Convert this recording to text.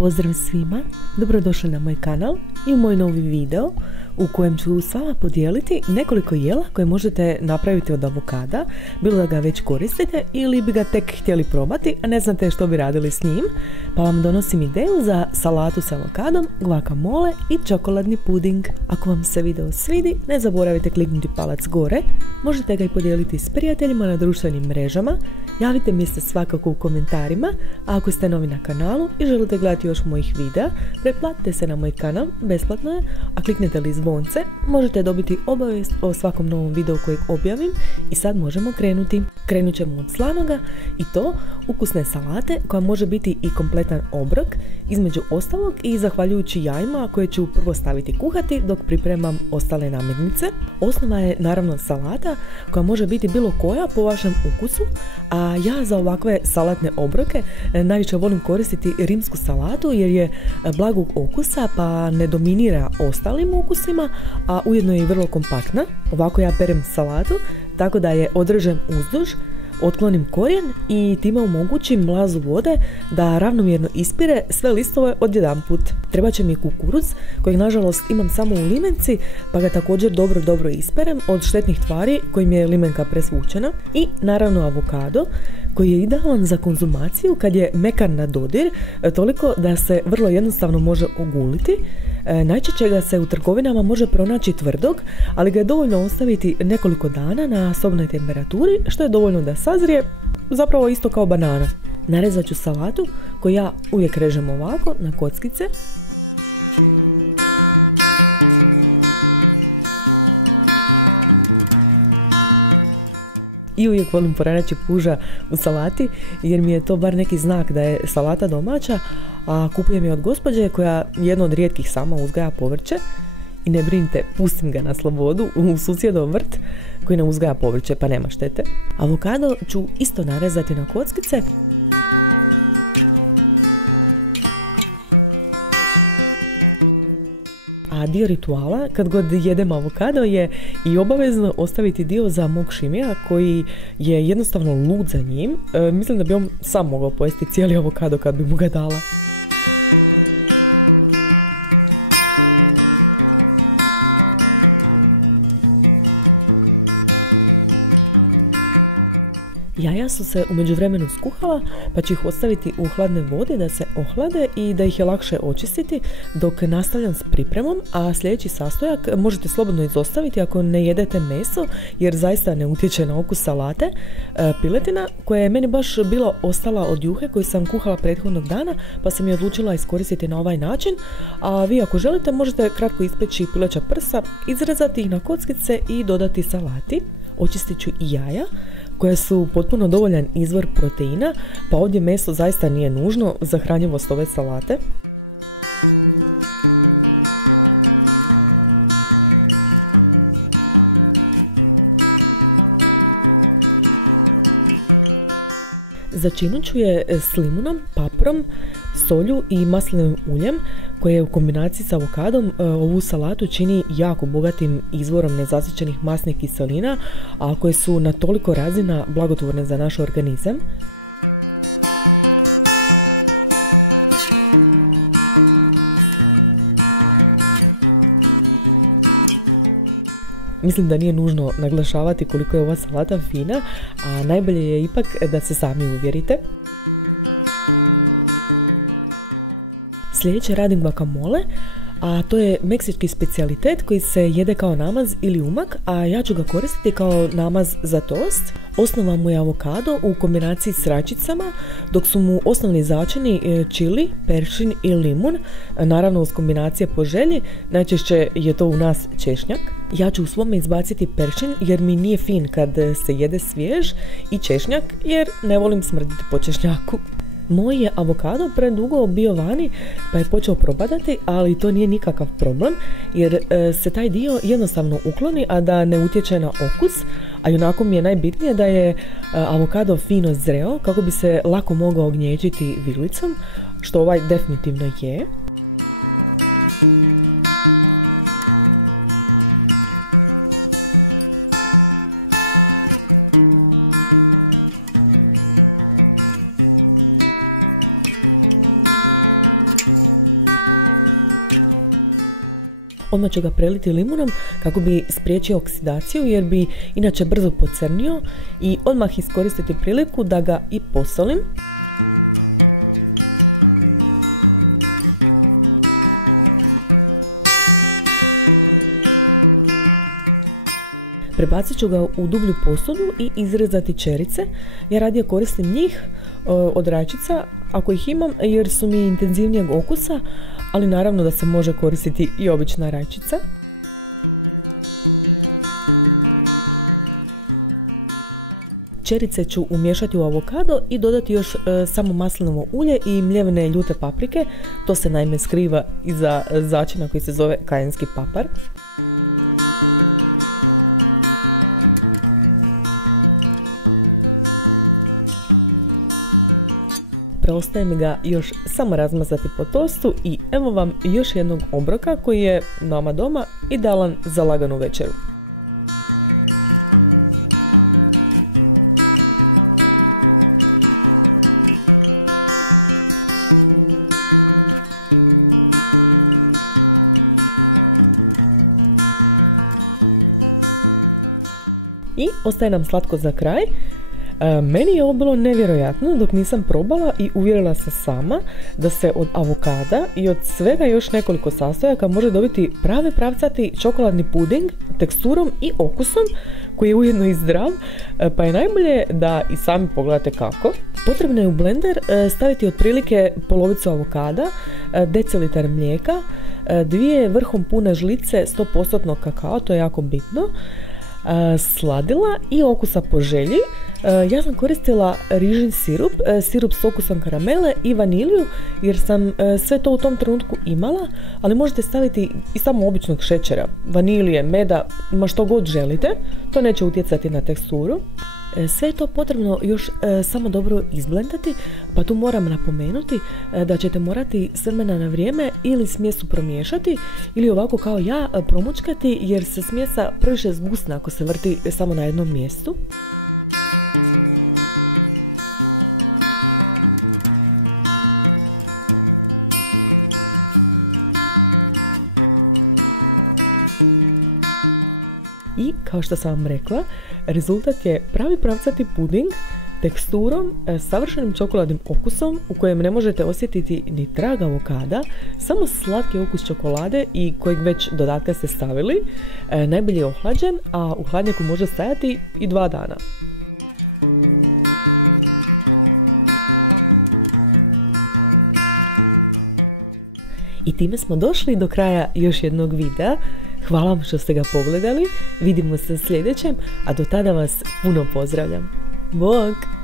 Pozdrav svima, dobrodošli na moj kanal i u moj novi video u kojem ću s vama podijeliti nekoliko jela koje možete napraviti od avokada, bilo da ga već koristite ili bi ga tek htjeli probati, a ne znate što bi radili s njim, pa vam donosim ideju za salatu s avokadom, guacamole i čokoladni puding. Ako vam se video svidi, ne zaboravite kliknuti palac gore, možete ga i podijeliti s prijateljima na društvenim mrežama, javite mi se svakako u komentarima, a ako ste novi na kanalu i želite gledati još mojih videa, pretplatite se na moj kanal, besplatno je, a kliknete li zvonce, možete dobiti obavijest o svakom novom videu kojeg objavim i sad možemo krenuti. Krenut ćemo od slanoga i to ukusne salate koja može biti i kompletan obrok, između ostalog i zahvaljujući jajima koje ću prvo staviti kuhati dok pripremam ostale namirnice. Osnova je naravno salata koja može biti bilo koja po vašem ukusu, a ja za ovakve salatne obroke najviše volim koristiti rimsku salatu jer je blagog okusa pa ne dominira ostalim ukusima, a ujedno je i vrlo kompaktna. Ovako ja perem salatu tako da je odrežem uzduž, otklonim korijen i time omogućim mlazu vode da ravnomjerno ispire sve listove odjedanput. Treba će mi kukuruz kojeg nažalost imam samo u limenci, pa ga također dobro isperem od štetnih tvari kojim je limenka presvučena, i naravno avokado koji je idealan za konzumaciju kad je mekan na dodir, toliko da se vrlo jednostavno može oguliti. Najčešće ga se u trgovinama može pronaći tvrdog, ali ga je dovoljno ostaviti nekoliko dana na sobnoj temperaturi, što je dovoljno da sazrije, zapravo isto kao banana. Narezat ću salatu koju ja uvijek režem ovako na kockice. I uvijek volim pronaći puža u salati jer mi je to bar neki znak da je salata domaća, a kupujem je od gospođe koja jedno od rijetkih sama uzgaja povrće. I ne brinite, pustim ga na slobodu u susjedov vrt koji ne uzgaja povrće, pa nema štete. Avokado ću isto narezati na kockice. A dio rituala kad god jedem avokado je i obavezno ostaviti dio za mog šimija koji je jednostavno lud za njim. Mislim da bi on sam mogao pojesti cijeli avokado kad bi mu ga dala. Jaja su se u međuvremenu skuhala, pa ću ih ostaviti u hladnoj vodi da se ohlade i da ih je lakše očistiti dok nastavljam s pripremom, a sljedeći sastojak možete slobodno izostaviti ako ne jedete meso jer zaista ne utječe na okus salate. Piletina koja je meni baš bila ostala od juhe koju sam kuhala prethodnog dana, pa sam je odlučila iskoristiti na ovaj način, a vi ako želite možete kratko ispeći pileća prsa, izrezati ih na kockice i dodati salati. Očistit ću i jaja koje su potpuno dovoljan izvor proteina, pa ovdje meso zaista nije nužno za hranjivost ove salate. Začinit ću je s limunom, paprom, solju i maslinovim uljem koje u kombinaciji s avokadom ovu salatu čini jako bogatim izvorom nezasićenih masnih kiselina, a koje su na toliko razina blagotvorne za naš organizam. Mislim da nije nužno naglašavati koliko je ova salata fina, a najbolje je ipak da se sami uvjerite. Sljedeće radim guacamole, a to je meksički specijalitet koji se jede kao namaz ili umak, a ja ću ga koristiti kao namaz za tost. Osnova mu je avokado u kombinaciji s rajčicama, dok su mu osnovni začini čili, peršin i limun, naravno uz kombinacije po želji, najčešće je to u nas češnjak. Ja ću u svome izbaciti peršin jer mi nije fin kad se jede svjež, i češnjak jer ne volim smrditi po češnjaku. Moj je avokado predugo bio vani pa je počeo propadati, ali to nije nikakav problem jer se taj dio jednostavno ukloni, a da ne utječe na okus, a onako mi je najbitnije da je avokado fino zreo kako bi se lako mogao gnječiti vilicom, što ovaj definitivno je. Odmah ću ga preliti limunom kako bi spriječio oksidaciju jer bi inače brzo pocrnio i odmah iskoristiti priliku da ga i posolim. Prebacit ću ga u dublju posudu i izrezati čerice. Ja radije koristim njih od rajčica ako ih imam jer su mi intenzivnijeg okusa, ali naravno da se može koristiti i obična rajčica. Čerice ću umiješati u avokado i dodati još samo maslinovo ulje i mljevene ljute paprike. To se naime skriva iza začina koji se zove kajenski papar. Preostaje mi ga još samo razmazati po tostu i evo vam još jednog obroka koji je nama doma idealan za laganu večeru. I ostaje nam slatko za kraj. Meni je ovo bilo nevjerojatno dok nisam probala i uvjerila se sama da se od avokada i od svega još nekoliko sastojaka može dobiti pravi pravcati čokoladni puding teksturom i okusom koji je ujedno i zdrav, pa je najbolje da i sami pogledate kako. Potrebno je u blender staviti otprilike polovicu avokada, decilitar mlijeka, 2 vrhom pune žlice 100% kakao, to je jako bitno, sladila i okusa po želji. Ja sam koristila rižin sirup, sirup s okusom karamele i vanilju jer sam sve to u tom trenutku imala, ali možete staviti i samo običnog šećera, vanilije, meda, ma što god želite, to neće utjecati na teksturu. Sve je to potrebno još samo dobro izblendati, pa tu moram napomenuti da ćete morati s vremena na vrijeme ili smjesu promiješati ili ovako kao ja promućkati jer se smjesa previše zgusna ako se vrti samo na jednom mjestu. I kao što sam vam rekla, rezultat je pravi pravcati puding teksturom, savršenim čokoladnim okusom u kojem ne možete osjetiti ni trag avokada, samo slatki okus čokolade i kojeg već dodatka ste stavili. Najbolje je ohlađen, a u hladnjaku može stajati i 2 dana. I time smo došli do kraja još jednog videa. Hvala vam što ste ga pogledali, vidimo se u sljedećem, a do tada vas puno pozdravljam. Bok!